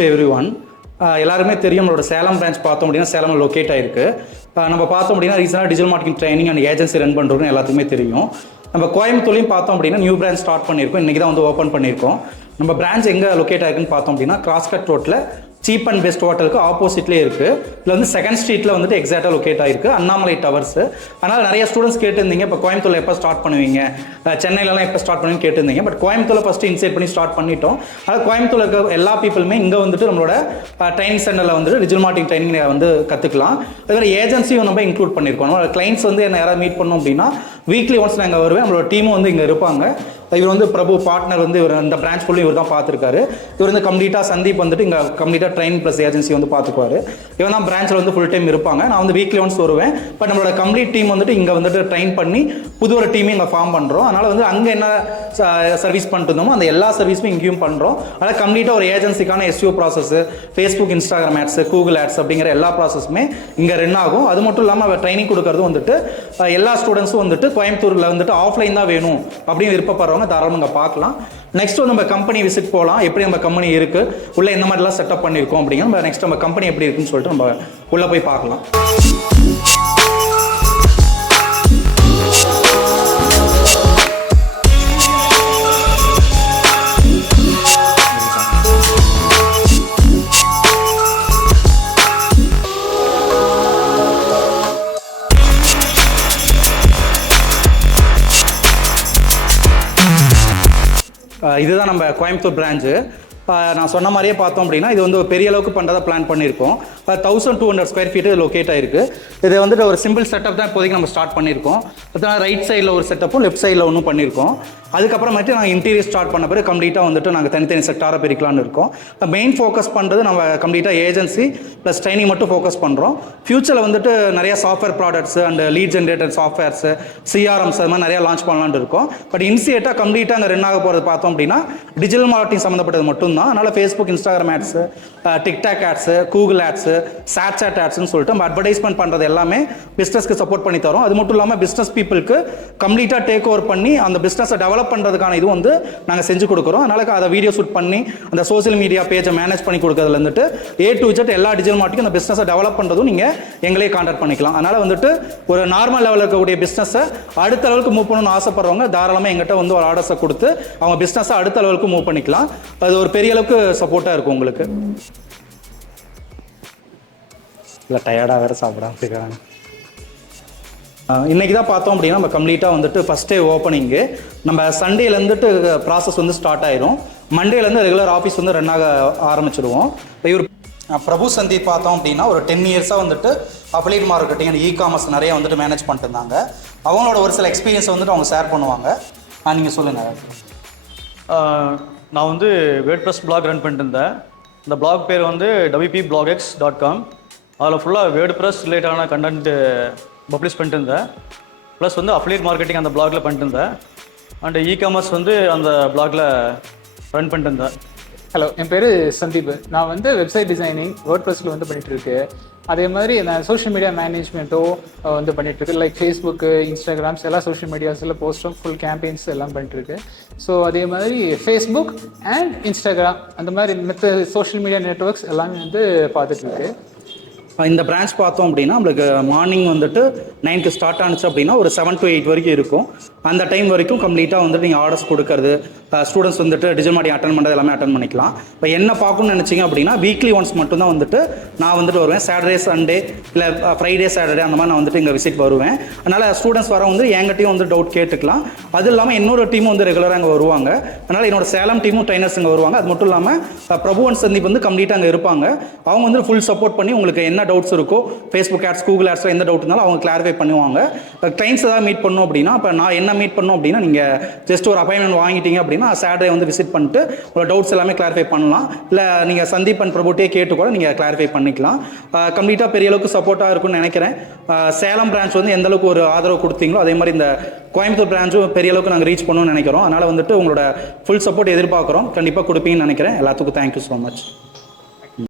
To every one. எல்லாருமே தெரியும் நம்மளோட சேலம் பிரான்ச் பார்த்தோம் அப்படின்னா சேலமில் லொக்கேட் ஆயிருக்கு. நம்ம பார்த்தோம் அப்படின்னா ரீசெண்டாக digital marketing training and agency run பண்ணுறோன்னு எல்லாத்துக்குமே தெரியும். நம்ம கோயம்புத்தூர்லையும் பார்த்தோம் அப்படின்னா நியூ பிரான்ச் ஸ்டார்ட் பண்ணியிருக்கோம். இன்றைக்கி தான் வந்து ஓப்பன் பண்ணியிருக்கோம். நம்ம பிரான்ச் எங்கே லொக்கேட் ஆயிருக்குன்னு பார்த்தோம் அப்படின்னா கிராஸ்கட் ரோட்டில் சீப் அண்ட் பெஸ்ட் ஹோட்டலுக்கு ஆப்போசிட்லேயே இருக்குது. இதில் வந்து செகண்ட் ஸ்ட்ரீட்டில் வந்துட்டு எக்ஸாக்டாக லொக்கேட் ஆயிருக்கு, அண்ணாமலை டவர்ஸ். அதனால் நிறைய ஸ்டூடெண்ட்ஸ் கேட்டிருந்தீங்க, இப்போ கோயம்புத்தூரில் எப்போ ஸ்டார்ட் பண்ணுவீங்க, சென்னையிலலாம் எப்போ ஸ்டார்ட் பண்ணுவீங்க கேட்டிருந்தீங்க. பட் கோயம்புத்தூரில் ஃபஸ்ட்டு இன்சைட் பண்ணி ஸ்டார்ட் பண்ணிட்டோம். அதாவது கோயம்புத்தூரில் இருக்க எல்லா பீப்புளுமே இங்கே வந்துட்டு நம்மளோட ட்ரைனிங் சென்டரில் வந்துட்டு டிஜிட்டல் மார்க்கெட்டிங் ட்ரைனிங் வந்து கற்றுக்கலாம். அதுமாதிரி ஏஜென்சியும் நம்ம இன்க்ளூட் பண்ணியிருக்கோம். நம்மளோட கிளைண்ட்ஸ் வந்து என்ன யாராவது மீட் பண்ணோம் அப்படின்னா வீக்லி ஒன்ஸ் நான் இங்கே வருவேன். நம்மளோட டீமும் வந்து இங்கே இருப்பாங்க. இவர் வந்து பிரபு பார்ட்னர் வந்து இவர் இந்த பிரான்ச் ஃபுல்லும் இவர் தான் பார்த்துருக்காரு. இவர் வந்து கம்ப்ளீட்டாக சந்தீப் வந்துட்டு இங்கே கம்ப்ளீட்டாக ட்ரைனிங் ப்ளஸ் ஏஜென்சி வந்து பார்த்துக்குவார். இவன் தான் பிரான்ச்சில் வந்து ஃபுல் டைம் இருப்பாங்க. நான் வந்து வீக்லி ஒன்ஸ் வருவேன். பட் நம்மளோட கம்ப்ளீட் டீம் வந்துட்டு இங்கே வந்துட்டு ட்ரைன் பண்ணி புது ஒரு டீமே இங்கே ஃபார்ம் பண்ணுறோம். அதனால் வந்து அங்கே என்ன சர்வீஸ் பண்ணிட்டு இருந்தோமோ அந்த எல்லா சர்வீஸுமே இங்கேயும் பண்ணுறோம். அதனால் கம்ப்ளீட்டாக ஒரு ஏஜென்சிக்கான SEO process, Facebook, Instagram ads, Google ads அப்படிங்கிற எல்லா ப்ராசஸுமே இங்கே ரன் ஆகும். அது மட்டும் இல்லாமல் அவர் ட்ரைனிங் கொடுக்கறது வந்துட்டு எல்லா ஸ்டூடெண்ட்ஸும் வந்துட்டு கோயம்புத்தூரில் வந்துட்டு ஆஃப்லைன் தான் வேணும் அப்படின்னு விருப்பப்படுறவங்க தாராளமாக இங்கே பார்க்கலாம். நெக்ஸ்ட் நம்ம கம்பெனி விசிட் போகலாம். எப்படி நம்ம கம்பெனி இருக்கு, உள்ள எந்த மாதிரிலாம் செட்டப் பண்ணியிருக்கோம் அப்படிங்கிற நெக்ஸ்ட் நம்ம கம்பெனி எப்படி இருக்குன்னு சொல்லிட்டு நம்ம உள்ள போய் பார்க்கலாம். இதுதான் நம்ம கோயம்புத்தூர் பிரான்ச்சு. நான் சொன்ன மாதிரியே பார்த்தோம் அப்படின்னா இது வந்து ஒரு பெரிய அளவுக்கு பண்ணுறதா பிளான் பண்ணியிருக்கோம். 1200 ஸ்கொயர் ஃபீட்டு லொக்கேட் ஆயிருக்கு. இது வந்துட்டு ஒரு சிம்பிள் செட்டப் தான் இப்போதைக்கு நம்ம ஸ்டார்ட் பண்ணியிருக்கோம். அதனால் ரைட் சைடில் ஒரு செட்டப்பும் லெஃப்ட் சைடில் ஒன்றும் பண்ணியிருக்கோம். அதுக்கப்புறமேட்டு நாங்கள் இன்டீரியர் ஸ்டார்ட் பண்ண பிறகு கம்ப்ளீட்டாக வந்துட்டு நாங்கள் தனித்தனி செக்டாராக பிரிக்கலான்னு இருக்கோம். மெயின் ஃபோக்கஸ் பண்ணுறது நம்ம கம்ப்ளீட்டாக ஏஜென்சி ப்ளஸ் ட்ரைனிங் மட்டும் ஃபோக்கஸ் பண்ணுறோம். ஃபியூச்சரில் வந்துட்டு நிறைய software products and lead generated softwares, CRMs அது மாதிரி நிறையா லான்ச் பண்ணலான்னு இருக்கோம். பட் இனிஷியேட்டாக கம்ப்ளீட்டாக அங்கே ரன் ஆக போகிறது பார்த்தோம் அப்படின்னா டிஜிட்டல் மார்க்கெட்டிங் சம்மந்தப்பட்டது மட்டும்தான். அதனால் Facebook, Instagram ads, TikTok ads, Google ads, Snapchat ஆட்ஸ்னு சொல்லிட்டு நம்ம அட்வர்டைஸ்மெண்ட் பண்ணுறது எல்லாமே பிஸ்னஸ்க்கு சப்போர்ட் பண்ணி தரோம். அது மட்டும் இல்லாமல் பிஸ்னஸ் பீப்புளுக்கு கம்ப்ளீட்டாக டேக் ஓவர் பண்ணி அந்த பிஸ்னஸை டெவலப் பண்ணுறதுக்கான இது வந்து நாங்கள் செஞ்சு கொடுக்குறோம். அதனால் அதை வீடியோ ஷூட் பண்ணி அந்த சோசியல் மீடியா பேஜை மேனேஜ் பண்ணி கொடுக்கறதுல வந்துட்டு A to Z எல்லா டிஜிட்டல் மார்க்கெட்டிங் அந்த பிஸ்னஸை டெவலப் பண்ணுறதும் நீங்கள் எங்களே கான்டாக்ட் பண்ணிக்கலாம். அதனால் வந்துட்டு ஒரு நார்மல் லெவலில் இருக்கக்கூடிய பிஸ்னஸை அடுத்த லெவலுக்கு மூவ் பண்ணணும்னு ஆசைப்படுறவங்க தாராளமாக எங்கிட்ட வந்து ஒரு ஆர்டர்ஸை கொடுத்து அவங்க பிஸ்னஸை அடுத்த லெவலுக்கு மூவ் பண்ணிக்கலாம். அது ஒரு பெரிய அளவுக்கு சப்போர்ட்டாக இருக்கும் உங்களுக்கு. இல்லை டயர்டாக வேறு சாப்பிடாம இருக்காங்க. இன்றைக்கி தான் பார்த்தோம் அப்படின்னா நம்ம கம்ப்ளீட்டாக வந்துட்டு ஃபஸ்ட் டே ஓப்பனிங்கு நம்ம சண்டேலேருந்துட்டு ப்ராசஸ் வந்து ஸ்டார்ட் ஆயிரும். மண்டேலேருந்து ரெகுலர் ஆஃபீஸ் வந்து ரன் ஆக ஆரம்பிச்சிடுவோம். இவர் பிரபு சந்தீப் பார்த்தோம் அப்படின்னா ஒரு 10 இயர்ஸாக வந்துட்டு அஃபிலியேட் மார்க்கெட்டிங் அண்ட் இ-காமர்ஸ் நிறைய வந்துட்டு மேனேஜ் பண்ணிட்டு இருந்தாங்க. அவங்களோட ஒரு சில எக்ஸ்பீரியன்ஸை வந்துட்டு அவங்க ஷேர் பண்ணுவாங்க. நீங்கள் சொல்லுங்கள். நான் வந்து வேர்ட்பிரஸ் பிளாக் ரன் பண்ணிட்டு இருந்தேன். இந்த பிளாக் பேர் வந்து wpblogx.com. அதில் ஃபுல்லாக வேர்ட்பிரஸ் ரிலேட்டடான கண்டென்ட் பப்ளிஷ் பண்ணிட்டு இருந்தேன். ப்ளஸ் வந்து அஃபிலியேட் மார்க்கெட்டிங் அந்த பிளாகில் பண்ணிட்டு இருந்தேன். அண்ட் இ-காமர்ஸ் வந்து அந்த பிளாகில் ரன் பண்ணிட்டு இருந்தேன். ஹலோ, என் பேர் சந்தீப். நான் வந்து வெப்சைட் டிசைனிங் வேர்ட்பிரஸில் வந்து பண்ணிகிட்ருக்கு. அதே மாதிரி நான் சோஷியல் மீடியா மேனேஜ்மெண்ட்டும் வந்து பண்ணிகிட்ருக்கு. லைக் ஃபேஸ்புக்கு, இன்ஸ்டாகிராம்ஸ் எல்லா சோஷியல் மீடியாஸில் போஸ்ட்டும் ஃபுல் கேம்பெயின்ஸ் எல்லாம் பண்ணிட்டுருக்கு. ஸோ அதே மாதிரி ஃபேஸ்புக் அண்ட் இன்ஸ்டாகிராம் அந்த மாதிரி மற்ற சோஷியல் மீடியா நெட்வொர்க்ஸ் எல்லாமே வந்து பார்த்துட்ருக்கு. இந்த பிரான்ச் பார்த்தோம் அப்படின்னா நம்மளுக்கு மார்னிங் வந்துட்டு 9க்கு ஸ்டார்ட் ஆனிச்சு அப்படின்னா ஒரு 7 to 8 வரைக்கும் இருக்கும். அந்த டைம் வரைக்கும் கம்ப்ளீட்டாக வந்துட்டு நீங்கள் ஆர்டர்ஸ் கொடுக்கறது, ஸ்டூடெண்ட்ஸ் வந்துட்டு டிஜிட்டல் மார்க்கெட்டிங் அட்டன் பண்ணுறது எல்லாமே அட்டன் பண்ணிக்கலாம். இப்போ என்ன பார்க்கணும்னு நினச்சிங்க அப்படின்னா வீக்லி ஒன்ஸ் மட்டும்தான் வந்துட்டு நான் வந்துட்டு வருவேன். சாட்டர்டே, சண்டே இல்லை ஃப்ரைடே, சாட்டர்டே அந்த மாதிரி நான் வந்துட்டு இங்கே விசிட் வருவேன். அதனால் ஸ்டூடெண்ட்ஸ் வர வந்து என்கிட்டையும் வந்து டவுட் கேட்டுக்கலாம். அது இல்லாமல் இன்னொரு டீமும் வந்து ரெகுலராக அங்கே வருவாங்க. அதனால் என்னோட சேலம் டீமும் ட்ரைனர்ஸ் இங்கே வருவாங்க. அது மட்டும் இல்லாமல் பிரபு அண்ட் சந்தீப் வந்து கம்ப்ளீட்டாக அங்கே இருப்பாங்க. அவங்க வந்து ஃபுல் சப்போர்ட் பண்ணி உங்களுக்கு என்ன டவுட்ஸ் இருக்கோ, ஃபேஸ்புக் ஆட்ஸ், கூகுள் ஆட்ஸில் எந்த டவுட் இருந்தாலும் அவங்க கிளாரிஃபை பண்ணுவாங்க. கிளைண்ட்ஸ் ஏதாவது மீட் பண்ணணும் அப்படின்னா, இப்போ நான் என்ன மீட் பண்ணணும் அப்படின்னா நீங்கள் ஜஸ்ட் ஒரு அப்பாயின்மெண்ட் வாங்கிட்டீங்க அப்படின்னா சாட்டர்டே வந்து விசிட் பண்ணிட்டு உங்களோட டவுட்ஸ் எல்லாமே கிளாரிஃபை பண்ணலாம். இல்லை நீங்கள் சந்தீப் அண்ட் பிரபுட்டே கேட்டு கூட நீங்கள் கிளாரிஃபை பண்ணிக்கலாம். கம்ப்ளீட்டாக பெரிய அளவுக்கு சப்போர்ட்டாக இருக்கும்னு நினைக்கிறேன். சேலம் பிரான்ச் வந்து எந்த அளவுக்கு ஒரு ஆதரவு கொடுத்தீங்களோ அதே மாதிரி இந்த கோயம்புத்தூர் பிரான்ச்சும் பெரிய அளவுக்கு நாங்கள் ரீச் பண்ணணும்னு நினைக்கிறோம். அதனால் வந்துட்டு உங்களோட ஃபுல் சப்போர்ட் எதிர்பார்க்குறோம். கண்டிப்பாக கொடுப்பீங்கன்னு நினைக்கிறேன். எல்லாத்துக்கும் தேங்க்யூ ஸோ மச்.